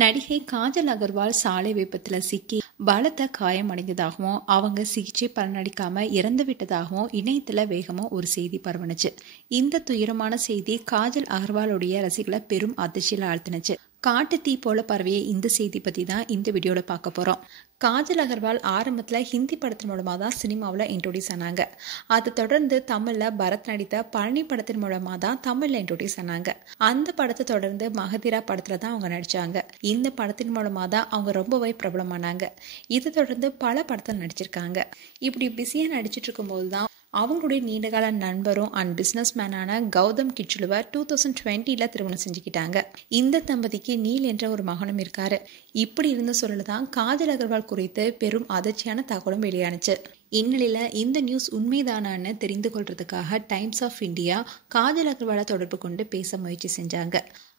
நடிகை காஜல் அகர்வால் சாலை விபத்துல சிக்கி பலத்த காயமடைந்ததாகவும் அவங்க சிகிச்சை பலனளிக்காம இறந்து விட்டதாகவும் இணையத்துல வேகமா ஒரு செய்தி பரவணுச்சு. இந்த துயரமான செய்தி காஜல் அகர்வாலுடைய ரசிகளை பெரும் அதிர்ச்சியில ஆழ்த்தினுச்சு. காட்டு தீ போல பரவிய இந்த செய்தி பத்தி தான் இந்த வீடியோல பார்க்க போறோம். காஜல் அகர்வால் ஆரம்பத்துல ஹிந்தி படத்தின் மூலமா தான் சினிமாவில் இன்ட்ரோடியூஸ் ஆனாங்க. அதை தொடர்ந்து தமிழ்ல பரத் நடித்த பழனி படத்தின் மூலமா தான் தமிழ்ல இன்ட்ரோடியூஸ் ஆனாங்க. அந்த படத்தை தொடர்ந்து மகதீரா படத்துல தான் அவங்க நடிச்சாங்க. இந்த படத்தின் மூலமா தான் அவங்க ரொம்பவே பிரபலமானாங்க. இதை தொடர்ந்து பல படத்தில் நடிச்சிருக்காங்க. இப்படி பிஸியா நடிச்சிட்டு இருக்கும் போதுதான் அவங்களுடைய நீண்டகால நண்பரும் அண்ட் பிசினஸ் மேனான கௌதம் கிச்சுலுவை 2020 திருமணம் செஞ்சுக்கிட்டாங்க. இந்த தம்பதிக்கு நீல் என்ற ஒரு மகனும் இருக்காரு. இப்படி இருந்த சூழல தான் காஜல் அகர்வால் குறித்து பெரும் அதிர்ச்சியான தகவலும் வெளியானுச்சு. இந்நிலையில இந்த நியூஸ் உண்மைதானான்னு தெரிந்து கொள்றதுக்காக டைம்ஸ் ஆஃப் இந்தியா காஜல் அகர்வாலை தொடர்பு கொண்டு பேச முயற்சி செஞ்சாங்க.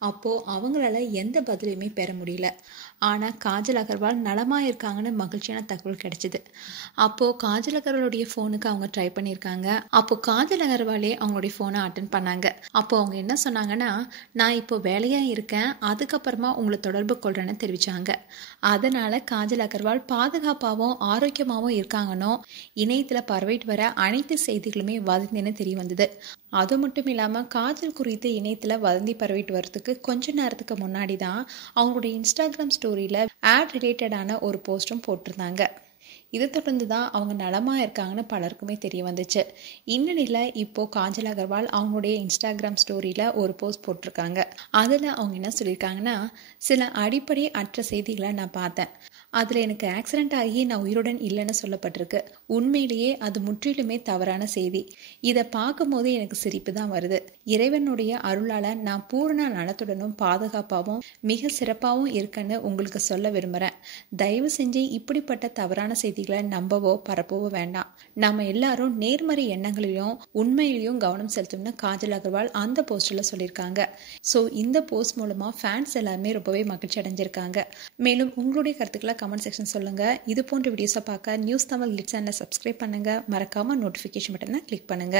அப்போ அவங்களால எந்த பதிலையுமே பெற முடியல. ஆனா காஜல் அகர்வால் நலமா இருக்காங்கன்னு மகிழ்ச்சியான தகவல் கிடைச்சது. அப்போ காஜல் அகர்வாலுடைய போனுக்கு அவங்க ட்ரை பண்ணியிருக்காங்க. அப்போ காஜல் அகர்வாலே அவங்களுடைய போனை அட்டன் பண்ணாங்க. அப்போ அவங்க என்ன சொன்னாங்கன்னா, நான் இப்போ வேலையா இருக்கேன், அதுக்கப்புறமா உங்களை தொடர்பு கொள்றேன்னு தெரிவிச்சாங்க. அதனால காஜல் அகர்வால் பாதுகாப்பாகவும் ஆரோக்கியமாகவும் இருக்காங்கன்னு இணையத்துல பரவிட்டு வர அனைத்து செய்திகளுமே வதந்தின்னு தெரிய வந்தது. அது மட்டும் இல்லாம காஜல் குறித்து இணையத்துல வதந்தி பரவிட்டு வர்றதுக்கு கொஞ்ச நேரத்துக்கு முன்னாடி தான் அவங்களுடைய இன்ஸ்டாகிராம் ஸ்டோரியில ஆட் ரிலேட்டடான ஒரு போஸ்டும் போட்டிருந்தாங்க. இதை தொடர்ந்து தான் அவங்க நலமா இருக்காங்கன்னு பலருக்குமே தெரிய வந்துச்சு. இந்நிலையில இப்போ காஜல் அகர்வால் அவங்களுடைய இன்ஸ்டாகிராம் ஸ்டோரியில ஒரு போஸ்ட் போட்டிருக்காங்க. அதுல அவங்க என்ன சொல்லியிருக்காங்கன்னா, சில அடிப்படை அற்ற செய்திகளை நான் பார்த்தேன். அதுல எனக்கு ஆக்சிடென்ட் ஆகி நான் உயிருடன் இல்லைன்னு சொல்லப்பட்டிருக்கு. உண்மையிலேயே அது முற்றிலுமே தவறான செய்தி. இதை பார்க்கும் போது எனக்கு சிரிப்பு தான் வருது. இறைவனுடைய அருளால நான் பூரண நலத்துடனும் பாதுகாப்பாகவும் மிக சிறப்பாகவும் இருக்கேன்னு உங்களுக்கு சொல்ல விரும்புறேன். தயவு செஞ்சு இப்படிப்பட்ட தவறான செய்திகளை நம்பவோ பரப்பவோ வேண்டாம். நம்ம எல்லாரும் நேர்மறை எண்ணங்களிலும் உண்மையிலையும் கவனம் செலுத்தும்னு காஜல் அகர்வால் அந்த போஸ்டர்ல சொல்லியிருக்காங்க. ஸோ இந்த போஸ்ட் மூலமா ஃபேன்ஸ் எல்லாருமே ரொம்பவே மகிழ்ச்சி அடைஞ்சிருக்காங்க. மேலும் உங்களுடைய கருத்துக்களை கமெண்ட் செக்ஷன் சொல்லுங்க. இது போன்ற வீடியோஸை பார்க்க நியூஸ் தமிழ் லிட் சேனலை சப்ஸ்கிரைப் பண்ணுங்க. மறக்காம நோட்டிஃபிகேஷன் பட்டனை கிளிக் பண்ணுங்க.